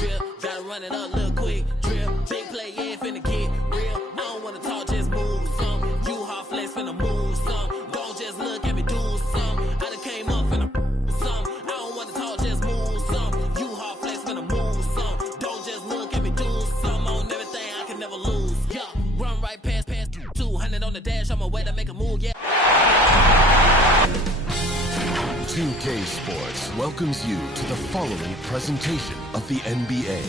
drip. Gotta run it up, look quick, drip. Big play, yeah, finna get real. I don't wanna talk, just move some. You hard flex, finna move some. Don't just look at me, do some. I done came up, finna some. I don't wanna talk, just move some. You hard flex, finna move some. Don't just look at me, do some. On everything, I can never lose. Yeah, run right past 200 on the dash. I'm a way to make a move, yeah. 2K Sports welcomes you to the following presentation of the NBA.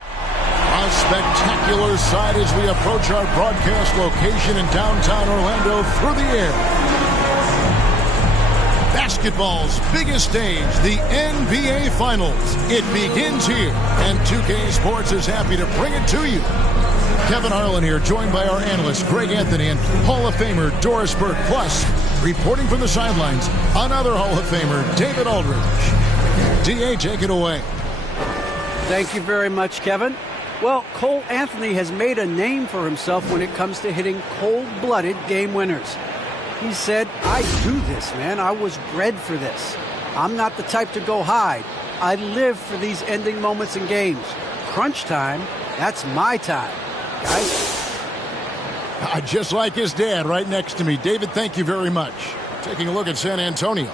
A spectacular sight as we approach our broadcast location in downtown Orlando through the air. Basketball's biggest stage, the NBA Finals. It begins here, and 2K Sports is happy to bring it to you. Kevin Harlan here, joined by our analyst, Greg Anthony, and Hall of Famer, Doris Burke. Plus, reporting from the sidelines, another Hall of Famer, David Aldridge. D.A., take it away. Thank you very much, Kevin. Well, Cole Anthony has made a name for himself when it comes to hitting cold-blooded game winners. He said, I do this, man. I was bred for this. I'm not the type to go hide. I live for these ending moments in games. Crunch time, that's my time. Guys? Just like his dad right next to me. David, thank you very much. Taking a look at San Antonio.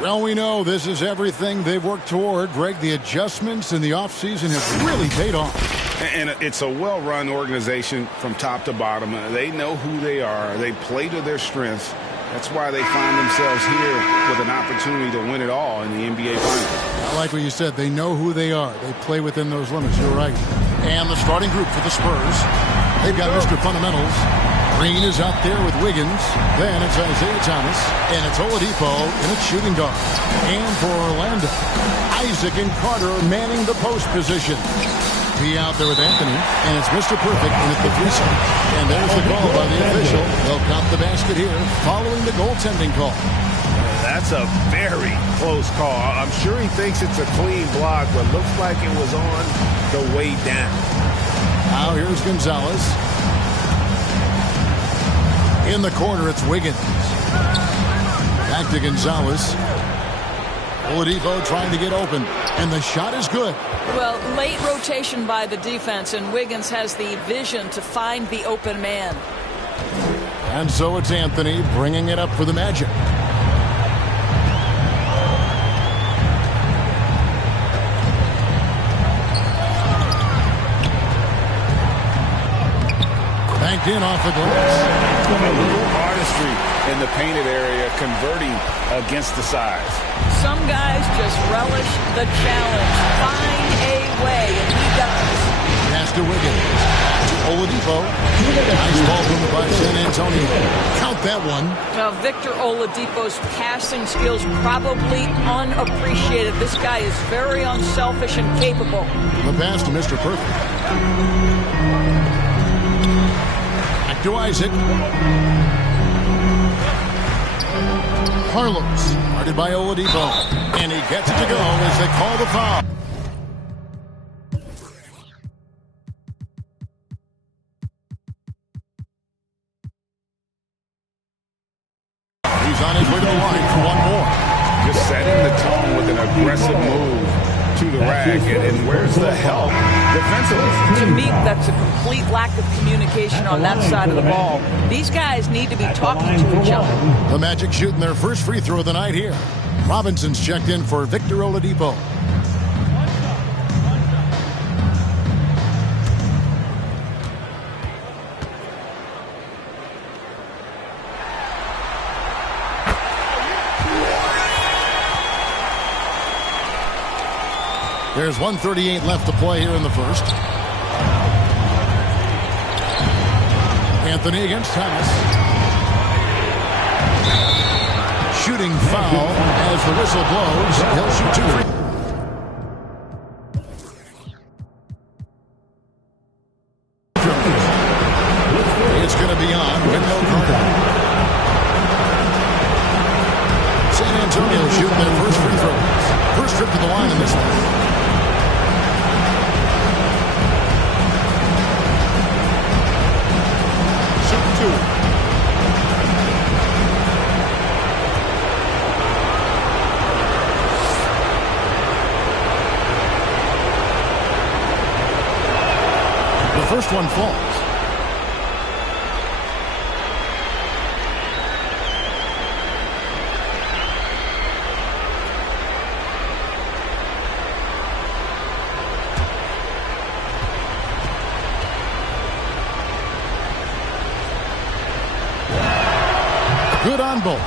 Well, we know this is everything they've worked toward. Greg, the adjustments in the offseason have really paid off. And it's a well-run organization from top to bottom. They know who they are. They play to their strengths. That's why they find themselves here with an opportunity to win it all in the NBA Finals. I like what you said. They know who they are. They play within those limits. You're right. And the starting group for the Spurs. They've got Mr. Fundamentals. Green is out there with Wiggins. Then it's Isaiah Thomas. And it's Oladipo in its shooting guard. And for Orlando, Isaac and Carter manning the post position. He out there with Anthony. And it's Mr. Perfect in at the threesome. And there's the call by the official. They'll count the basket here following the goaltending call. That's a very close call. I'm sure he thinks it's a clean block, but looks like it was on the way down. Now here's Gonzalez. In the corner, it's Wiggins. Back to Gonzalez. Oladipo trying to get open, and the shot is good. Well, late rotation by the defense, and Wiggins has the vision to find the open man. And so it's Anthony bringing it up for the Magic. Banked in off the glass. A little artistry in the painted area, converting against the size. Some guys just relish the challenge. Find a way, and he does. Pass to Wiggins. To Oladipo. Nice ball from by San Antonio. Count that one. Now, Victor Oladipo's passing skills probably unappreciated. This guy is very unselfish and capable. The pass to Mr. Perfect. Back to Isaac. Carlos, guarded by Oladipo. And he gets it to go as they call the foul. He's on his way to the line for one more. Just setting the tone with an aggressive move to the rack. And where's the help defensively? To me, that's a complete lack of communication on that side of the ball. These guys need to be talking to each other. The Magic shooting their first free throw of the night here. Robinson's checked in for Victor Oladipo. There's 1:38 left to play here in the first. Anthony against Thomas. Shooting foul as the whistle blows. He'll shoot two free. It's going to be on Wendell Carter. San Antonio shooting their first free throws. First trip to the line in this one. First one falls. Good on both.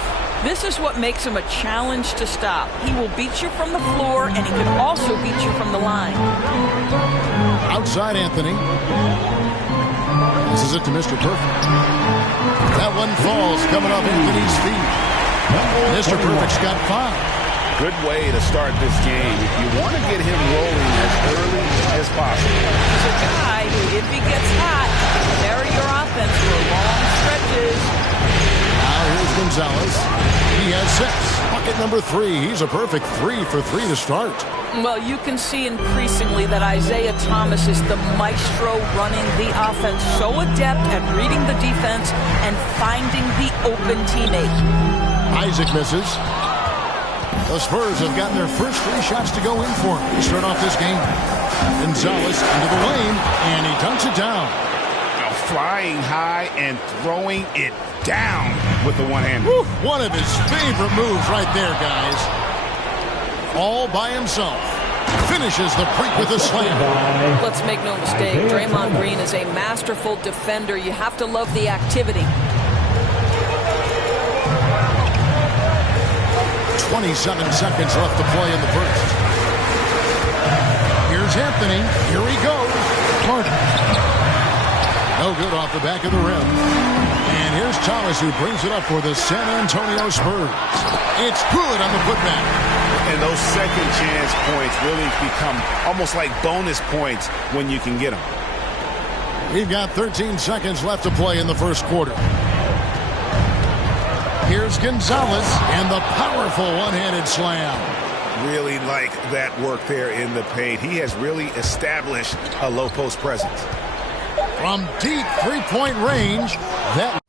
This is what makes him a challenge to stop. He will beat you from the floor, and he can also beat you from the line. Outside Anthony. This is it to Mr. Perfect. That one falls coming off Anthony's feet. Mr. Perfect's got 5. Good way to start this game. You want to get him rolling as early as possible. He's a guy who, if he gets hot, can carry your offense for long stretches. Now here's Gonzalez. He has 6. Bucket number 3. He's a perfect 3 for 3 to start. Well, you can see increasingly that Isaiah Thomas is the maestro running the offense, so adept at reading the defense and finding the open teammate. Isaac misses. The Spurs have gotten their first 3 shots to go in for him to start off this game. Gonzalez into the lane, and he dunks it down. Now flying high and throwing it down with the one-hander. One of his favorite moves right there, guys. All by himself. Finishes the break with a slam. Let's make no mistake, Draymond Green is a masterful defender. You have to love the activity. 27 seconds left to play in the first. Here's Anthony. Here he goes. Carter. No good off the back of the rim. And here's Thomas, who brings it up for the San Antonio Spurs. It's good on the putback. And those second chance points really become almost like bonus points when you can get them. We've got 13 seconds left to play in the first quarter. Here's Gonzalez and the powerful one-handed slam. Really like that work there in the paint. He has really established a low post presence. From deep three-point range, that...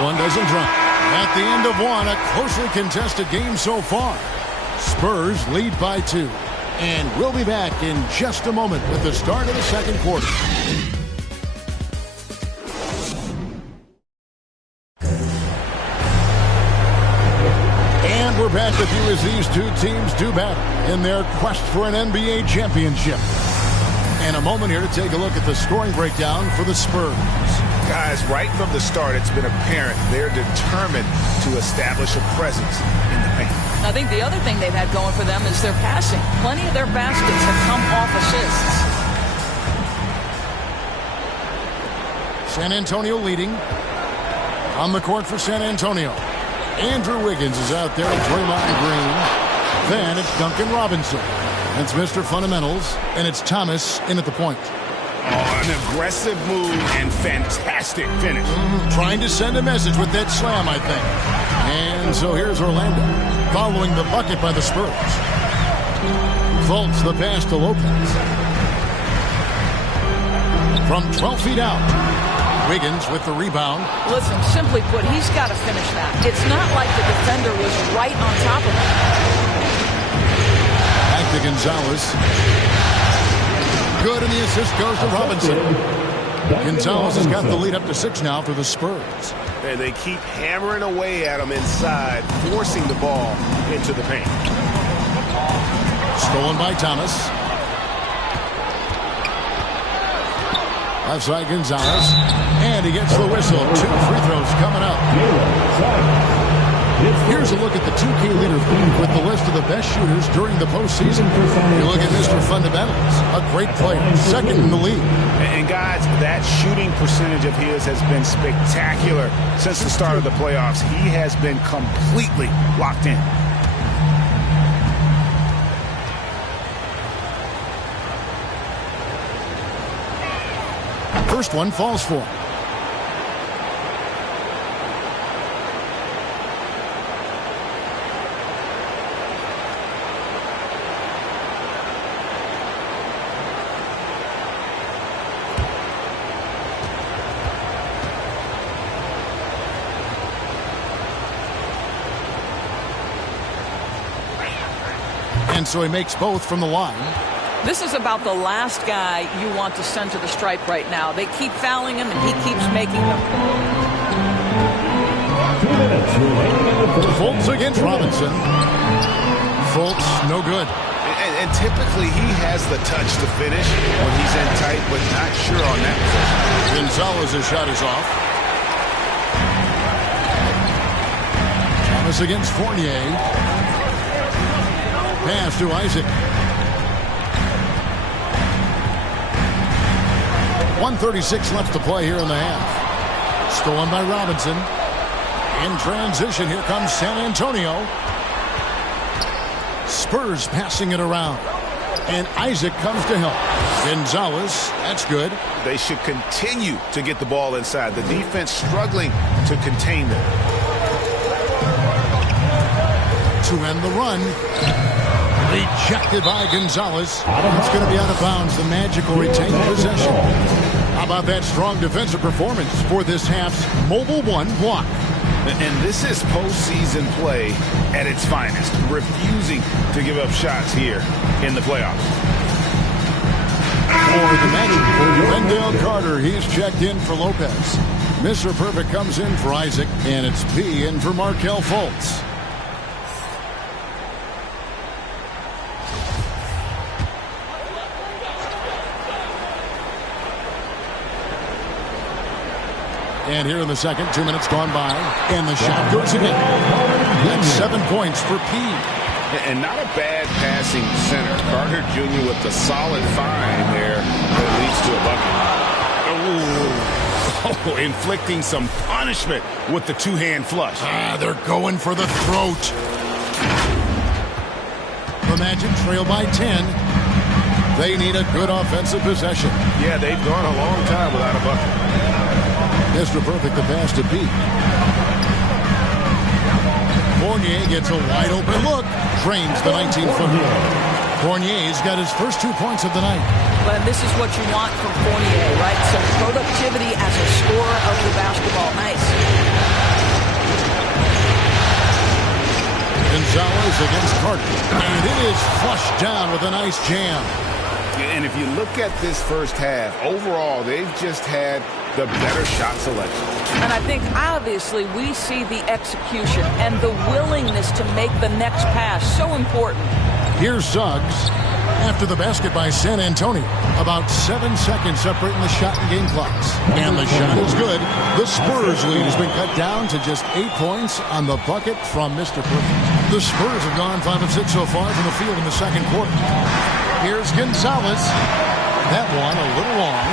One doesn't drop. At the end of one, a closely contested game so far. Spurs lead by 2. And we'll be back in just a moment with the start of the second quarter. And we're back with you as these two teams do battle in their quest for an NBA championship. And a moment here to take a look at the scoring breakdown for the Spurs. Guys, right from the start, it's been apparent they're determined to establish a presence in the paint. I think the other thing they've had going for them is their passing. Plenty of their baskets have come off assists. San Antonio leading. On the court for San Antonio. Andrew Wiggins is out there with Draymond Green. Then it's Duncan Robinson. It's Mr. Fundamentals, and it's Thomas in at the point. Oh, an aggressive move and fantastic finish. Trying to send a message with that slam, I think. And so here's Orlando, following the bucket by the Spurs. Fultz the pass to Lopez. From 12 feet out, Wiggins with the rebound. Listen, simply put, he's got to finish that. It's not like the defender was right on top of him. Back to Gonzalez. Good, and the assist goes to Robinson. Gonzalez has got the lead up to 6 now for the Spurs. And they keep hammering away at him inside, forcing the ball into the paint. Stolen by Thomas. Outside Gonzalez. And he gets the whistle. 2 free throws coming up. Here's a look at the 2K leaderboard with the list of the best shooters during the postseason. You look at Mr. Fundamentals, a great player, second in the league. And guys, that shooting percentage of his has been spectacular since the start of the playoffs. He has been completely locked in. First one falls for him. And so he makes both from the line. This is about the last guy you want to send to the stripe right now. They keep fouling him, and he keeps making them. Fultz against Robinson. Fultz, no good. And typically he has the touch to finish when he's in tight, but not sure on that position. Gonzalez's shot is off. Thomas against Fournier. Pass to Isaac. 1:36 left to play here in the half. Stolen by Robinson. In transition, here comes San Antonio. Spurs passing it around. And Isaac comes to help. Gonzalez, that's good. They should continue to get the ball inside. The defense struggling to contain them. To end the run. Rejected by Gonzalez. It's going to be out of bounds. The Magic will retain possession. How about that strong defensive performance for this half's Mobile One block? And this is postseason play at its finest, refusing to give up shots here in the playoffs. For the Magic, Wendell Carter, he's checked in for Lopez. Mr. Perfect comes in for Isaac, and it's P in for Markelle Fultz. And here in the second, 2 minutes gone by, and the shot goes in. That's 7 points for P. And not a bad passing center. Carter Jr. with the solid find there that leads to a bucket. Oh, inflicting some punishment with the two-hand flush. They're going for the throat. The Magic trail by 10. They need a good offensive possession. Yeah, they've gone a long time without a bucket. Mr. Perfect, the pass to Pete. Fournier gets a wide open look. Drains the 19-footer. Fournier's got his first 2 points of the night. But this is what you want from Fournier, right? Some productivity as a scorer of the basketball. Nice. Gonzalez against Carter. And it is flushed down with a nice jam. And if you look at this first half, overall, they've just had the better shot selection. And I think, obviously, we see the execution and the willingness to make the next pass so important. Here's Suggs after the basket by San Antonio. About 7 seconds separating the shot and game clocks. And the shot is good. The Spurs lead has been cut down to just 8 points on the bucket from Mr. Perfect. The Spurs have gone 5 of 6 so far from the field in the second quarter. Here's Gonzalez. That one a little long.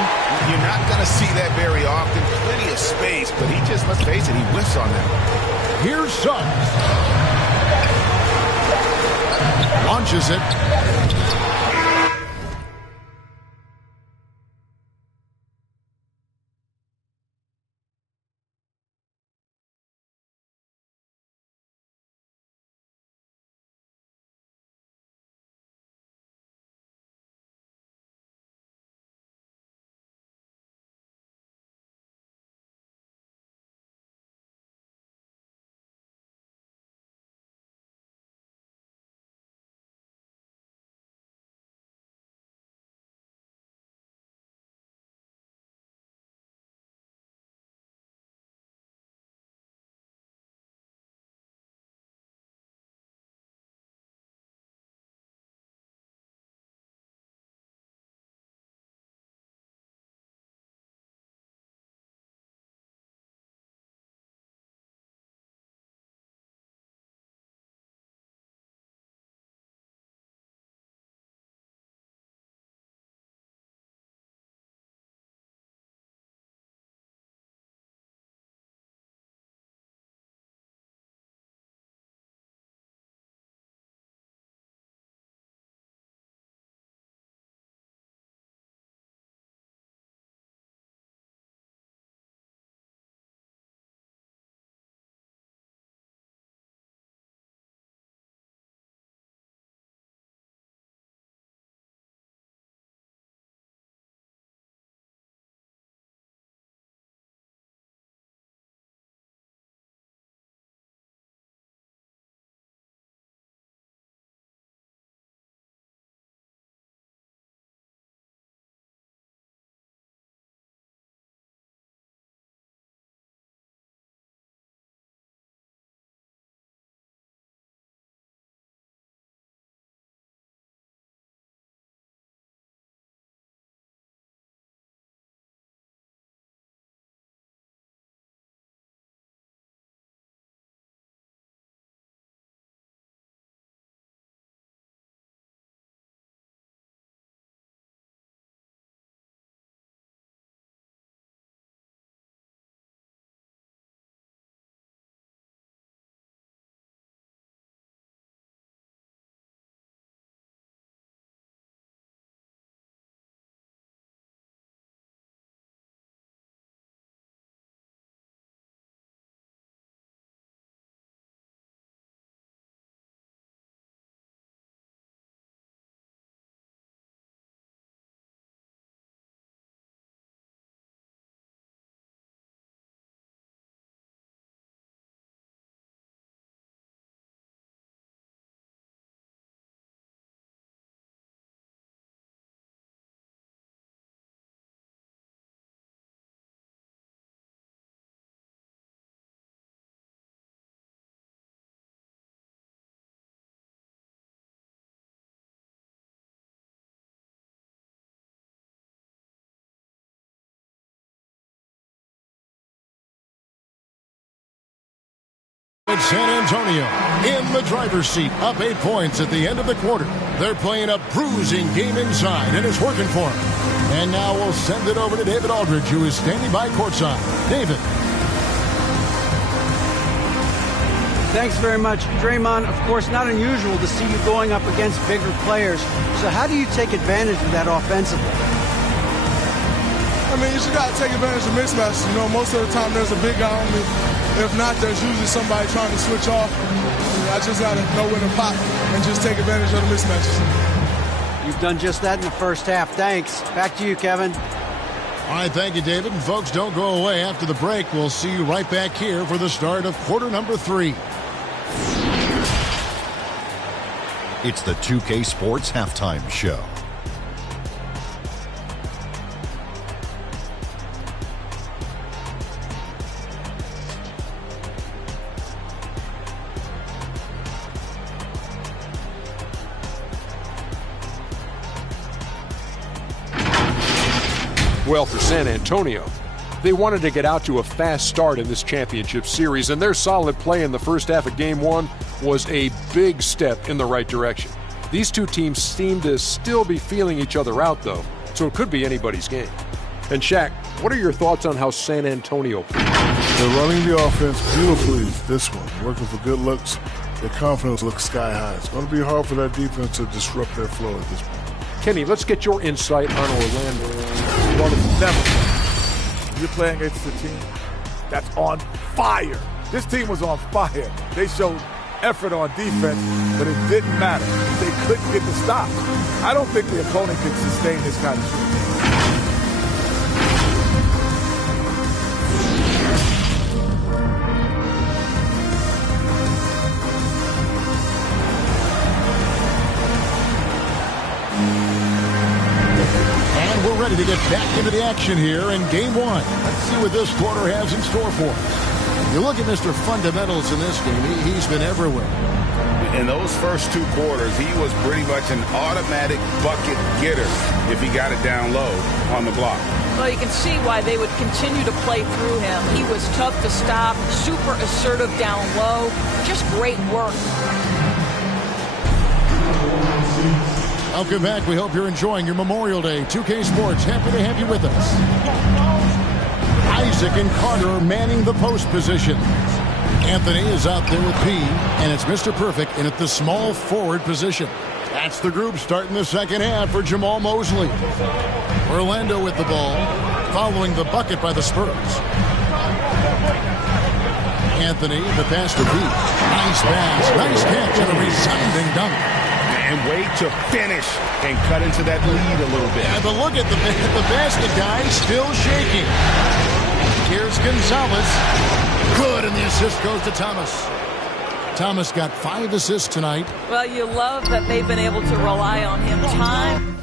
You're not going to see that very often. Plenty of space, but he just, let's face it, he whiffs on that. Here's Suggs. Launches it. San Antonio in the driver's seat, up 8 points at the end of the quarter. They're playing a bruising game inside, and it's working for them. And now we'll send it over to David Aldridge, who is standing by courtside. David. Thanks very much, Draymond. Of course, not unusual to see you going up against bigger players. So how do you take advantage of that offensively? I mean, you just got to take advantage of mismatches. You know, most of the time there's a big guy on me. If not, there's usually somebody trying to switch off. I just got to know when to pop and just take advantage of the mismatches. You've done just that in the first half. Thanks. Back to you, Kevin. All right, thank you, David. And folks, don't go away. After the break, we'll see you right back here for the start of quarter number 3. It's the 2K Sports Halftime Show. Well, for San Antonio, they wanted to get out to a fast start in this championship series, and their solid play in the first half of Game 1 was a big step in the right direction. These two teams seem to still be feeling each other out, though, so it could be anybody's game. And Shaq, what are your thoughts on how San Antonio played? They're running the offense beautifully this one, working for good looks. Their confidence looks sky high. It's going to be hard for that defense to disrupt their flow at this point. Kenny, let's get your insight on Orlando. Well, it's never. You're playing against a team that's on fire. This team was on fire. They showed effort on defense, but it didn't matter. They couldn't get the stop. I don't think the opponent can sustain this kind of shooting. Ready to get back into the action here in Game 1. Let's see what this quarter has in store for us. You look at Mr. Fundamentals in this game, he's been everywhere. In those first two quarters, he was pretty much an automatic bucket getter if he got it down low on the block. Well, you can see why they would continue to play through him. He was tough to stop, super assertive down low, just great work. Welcome back. We hope you're enjoying your Memorial Day. 2K Sports, happy to have you with us. Isaac and Carter manning the post position. Anthony is out there with P, and it's Mr. Perfect in at the small forward position. That's the group starting the second half for Jamal Mosley. Orlando with the ball, following the bucket by the Spurs. Anthony, the pass to P. Nice pass, nice catch, and a resounding dunk. And wait to finish and cut into that lead a little bit. Yeah, but look at the basket guy still shaking. Here's Gonzalez. Good, and the assist goes to Thomas. Thomas got 5 assists tonight. Well, you love that they've been able to rely on him time.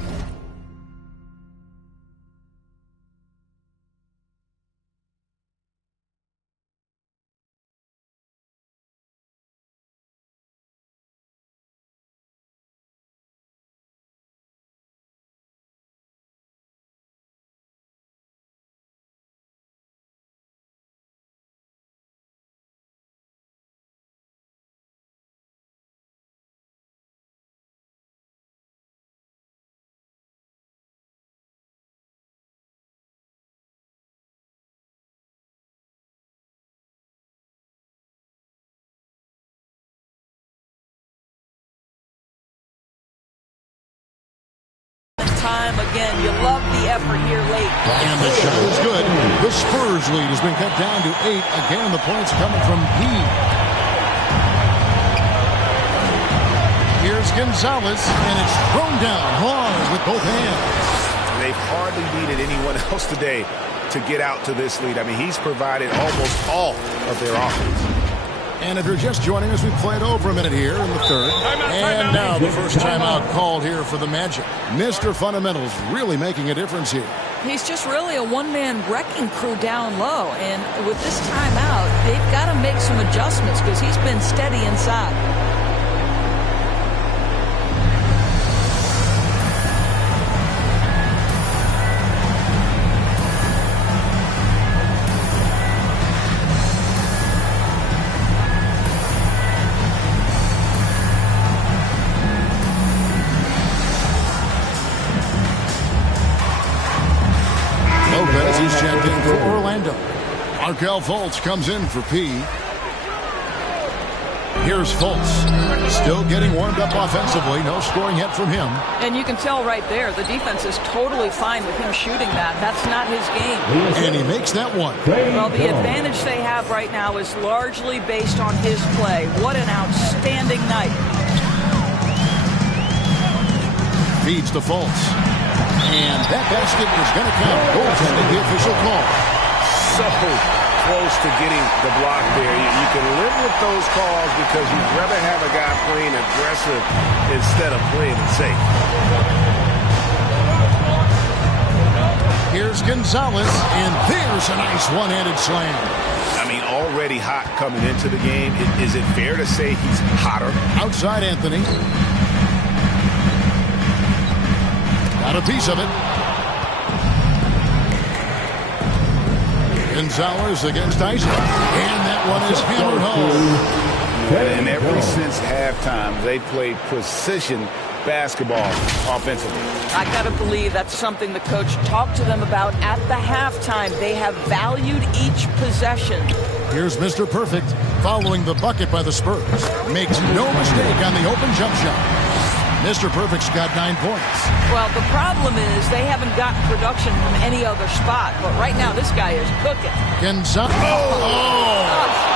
Time again. You love the effort here late. And the shot is good. The Spurs lead has been cut down to 8. Again, the points coming from P. Here's Gonzalez, and it's thrown down hard with both hands. They've hardly needed anyone else today to get out to this lead. I mean, he's provided almost all of their offense. And if you're just joining us, we played over a minute here in the third. And now the first timeout called here for the Magic. Mr. Fundamentals really making a difference here. He's just really a one-man wrecking crew down low. And with this timeout, they've got to make some adjustments because he's been steady inside. He's checked in for Orlando. Markelle Fultz comes in for P. Here's Fultz. Still getting warmed up offensively. No scoring yet from him. And you can tell right there, the defense is totally fine with him shooting that. That's not his game. And he makes that one. Well, the advantage they have right now is largely based on his play. What an outstanding night. Feeds to Fultz. And that basket is going to count. Goaltending, the official call. So close to getting the block there. You can live with those calls because you'd rather have a guy playing aggressive instead of playing it safe. Here's Gonzalez, and there's a nice one-handed slam. I mean, already hot coming into the game. Is it fair to say he's hotter? Outside Anthony. Got a piece of it. Gonzalez against Isaac. And that one is hammered home. And ever since halftime, they played precision basketball offensively. I got to believe that's something the coach talked to them about at the halftime. They have valued each possession. Here's Mr. Perfect following the bucket by the Spurs. Makes no mistake on the open jump shot. Mr. Perfect's got 9 points. Well, the problem is they haven't gotten production from any other spot. But right now, this guy is cooking. Gonzalez. Oh!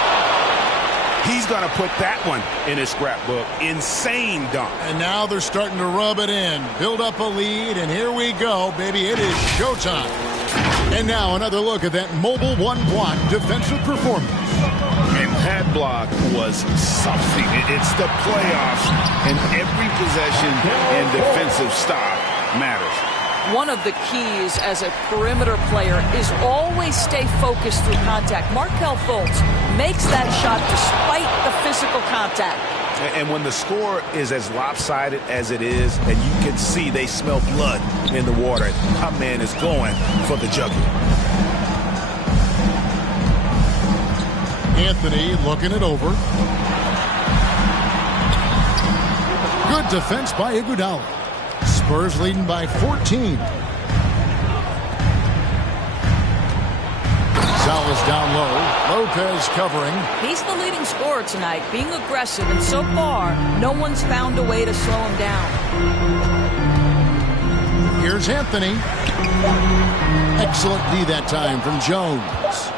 He's going to put that one in his scrapbook. Insane dunk. And now they're starting to rub it in. Build up a lead, and here we go, baby. It is showtime. And now another look at that mobile one-block defensive performance. And that block was something. It's the playoffs, and every possession and defensive stop matters. One of the keys as a perimeter player is always stay focused through contact. Markelle Fultz makes that shot despite the physical contact. And when the score is as lopsided as it is, and you can see they smell blood in the water, my man is going for the jugular. Anthony looking it over. Good defense by Iguodala. Spurs leading by 14. Gonzalez down low. Lopez covering. He's the leading scorer tonight, being aggressive, and so far, no one's found a way to slow him down. Here's Anthony. Excellent D that time from Jones.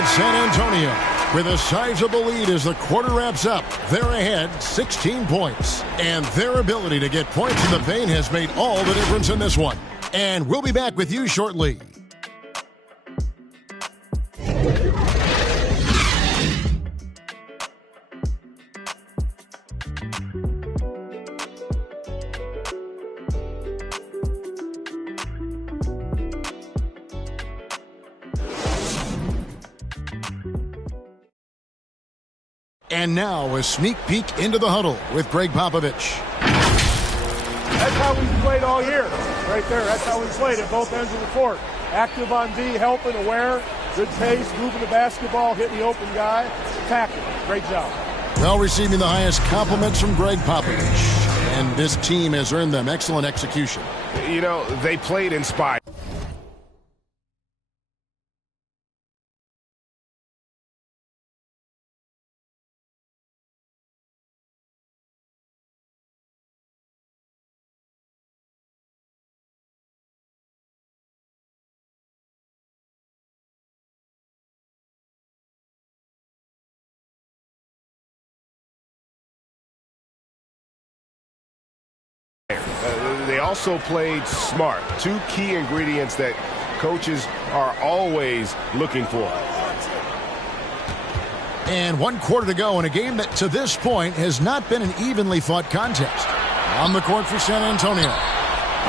it's San Antonio with a sizable lead as the quarter wraps up. They're ahead 16 points. And their ability to get points in the paint has made all the difference in this one. And we'll be back with you shortly. And now a sneak peek into the huddle with Greg Popovich. That's how we played all year. Right there, that's how we played at both ends of the court. Active on D, helping, aware, good pace, moving the basketball, hitting the open guy, attacking. Great job. Well, receiving the highest compliments from Greg Popovich. And this team has earned them excellent execution. You know, they played inspired. They also played smart. Two key ingredients that coaches are always looking for. And 1 quarter to go in a game that to this point has not been an evenly fought contest. On the court for San Antonio,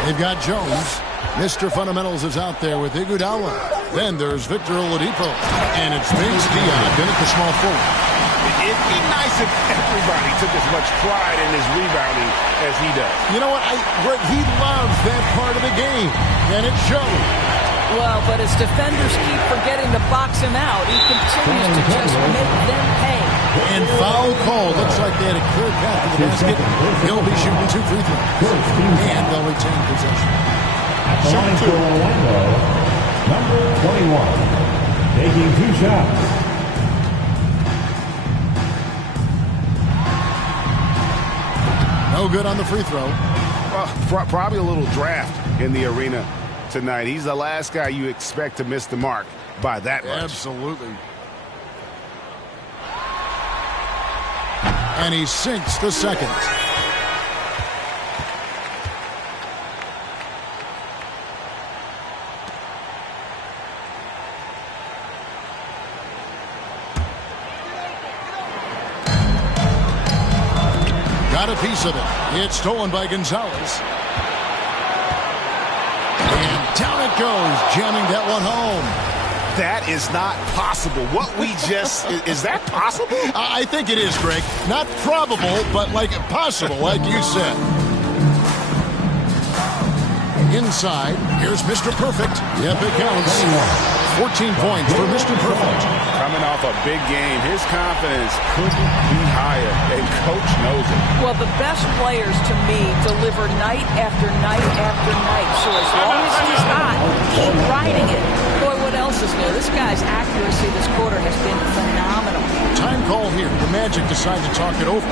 they've got Jones. Mr. Fundamentals is out there with Iguodala. Then there's Victor Oladipo. And it's Vince Dion in at the small forward. It'd be nice if everybody took as much pride in his rebounding as he does. You know what? He loves that part of the game, and it shows. Well, but as defenders keep forgetting to box him out, he continues to just make them pay. And foul call. Looks like they had a clear path to the basket. He'll be shooting 2 free throws. And they'll retain possession. Shooting 2. Number 21, taking 2 shots. No good on the free throw. Well, probably a little draft in the arena tonight. He's the last guy you expect to miss the mark by that much. Absolutely. And he sinks the second. Got a piece of it. It's stolen by Gonzalez. And down it goes, jamming that one home. That is not possible. What we just... is that possible? I think it is, Greg. Not probable, but like possible, like you said. Inside, here's Mr. Perfect. Yep, it counts. 14 points for Mr. Perfect. Coming off a big game, his confidence couldn't be higher, and Coach knows it. Well, the best players, to me, deliver night after night after night. So as long as he's hot, keep riding it. Boy, what else is new? This guy's accuracy this quarter has been phenomenal. Time call here. The Magic decide to talk it over.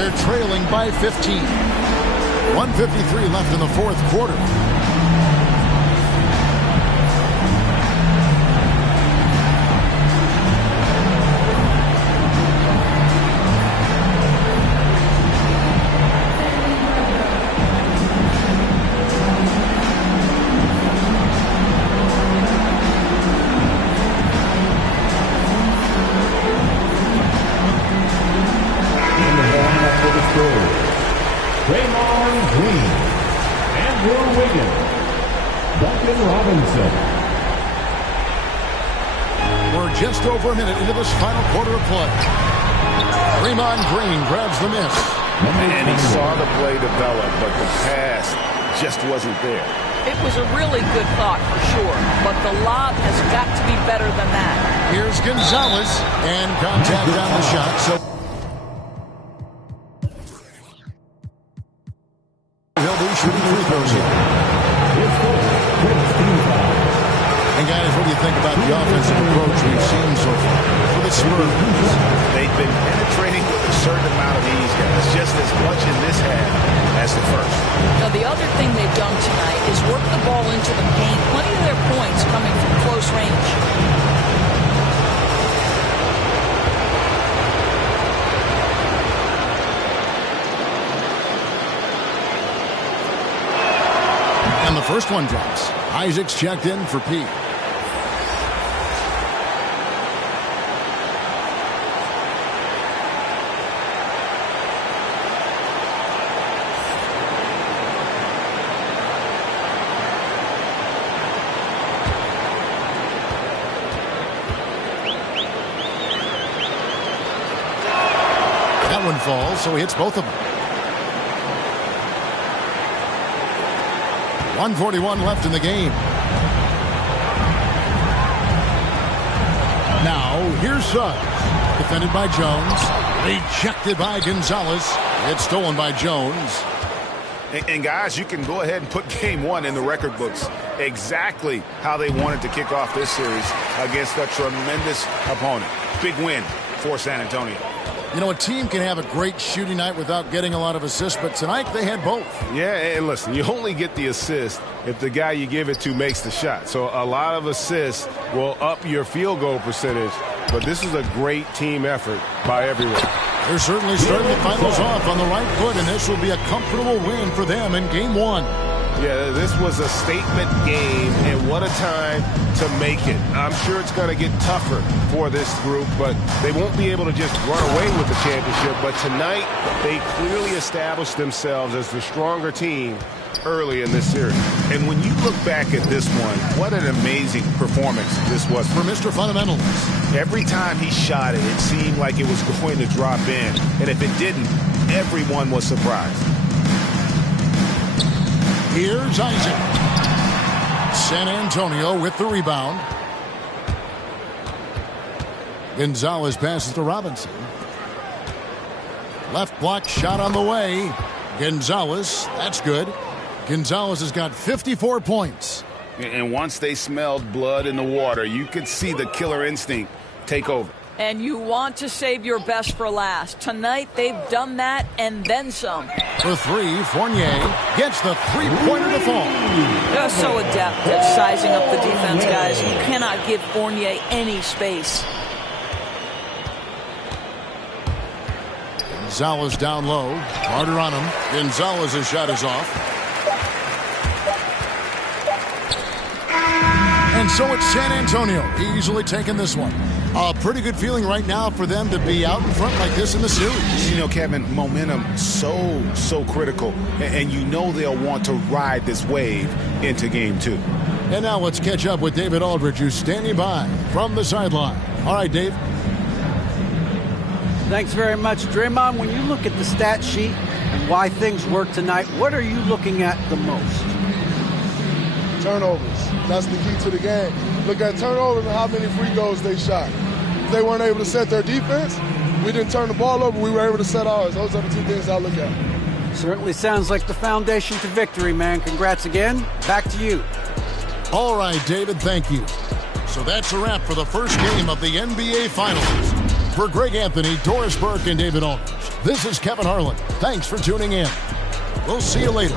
They're trailing by 15. 1:53 left in the fourth quarter. We're just over a minute into this final quarter of play. Draymond Green grabs the miss. And he saw the play develop, but the pass just wasn't there. It was a really good thought for sure, but the lob has got to be better than that. Here's Gonzalez, and contact on the shot. So he'll be shooting free throws here. And guys, what do you think about the offensive approach we've seen so far for the Spurs? They've been penetrating with a certain amount of ease, guys, just as much in this half as the first. Now, the other thing they've done tonight is work the ball into the paint. Plenty of their points coming from close range. And the first one drops. Isaac's checked in for Pete. That one falls, so he hits both of them. 1:41 left in the game. Now, here's Suggs. Defended by Jones. Rejected by Gonzalez. It's stolen by Jones. And guys, you can go ahead and put game one in the record books. Exactly how they wanted to kick off this series against a tremendous opponent. Big win for San Antonio. You know, a team can have a great shooting night without getting a lot of assists, but tonight they had both. Yeah, and listen, you only get the assist if the guy you give it to makes the shot. So a lot of assists will up your field goal percentage, but this is a great team effort by everyone. They're certainly starting the finals off on the right foot, and this will be a comfortable win for them in game one. Yeah, this was a statement game, and what a time to make it. I'm sure it's going to get tougher for this group, but they won't be able to just run away with the championship. But tonight, they clearly established themselves as the stronger team early in this series. And when you look back at this one, what an amazing performance this was for Mr. Fundamentals. Every time he shot it, it seemed like it was going to drop in. And if it didn't, everyone was surprised. Here's Isaac. San Antonio with the rebound. Gonzalez passes to Robinson. Left block shot on the way. Gonzalez, that's good. Gonzalez has got 54 points. And once they smelled blood in the water, you could see the killer instinct take over. And you want to save your best for last. Tonight, they've done that and then some. For three, Fournier gets the three-pointer to fall. They're so adept at sizing up the defense, guys. You cannot give Fournier any space. Gonzalez down low. Carter on him. Gonzalez's shot is off. And so it's San Antonio easily taking this one. A pretty good feeling right now for them to be out in front like this in the series. You know, Kevin, momentum so critical. And you know they'll want to ride this wave into game two. And now let's catch up with David Aldridge, who's standing by from the sideline. All right, Dave. Thanks very much, Draymond. When you look at the stat sheet and why things work tonight, what are you looking at the most? Turnovers. That's the key to the game. Look at turnovers and how many free throws they shot. If they weren't able to set their defense, we didn't turn the ball over, we were able to set ours. Those are the two things I look at. Certainly sounds like the foundation to victory, man. Congrats again. Back to you. All right, David, thank you. So that's a wrap for the first game of the NBA Finals. For Greg Anthony, Doris Burke, and David Aldridge, this is Kevin Harlan. Thanks for tuning in. We'll see you later.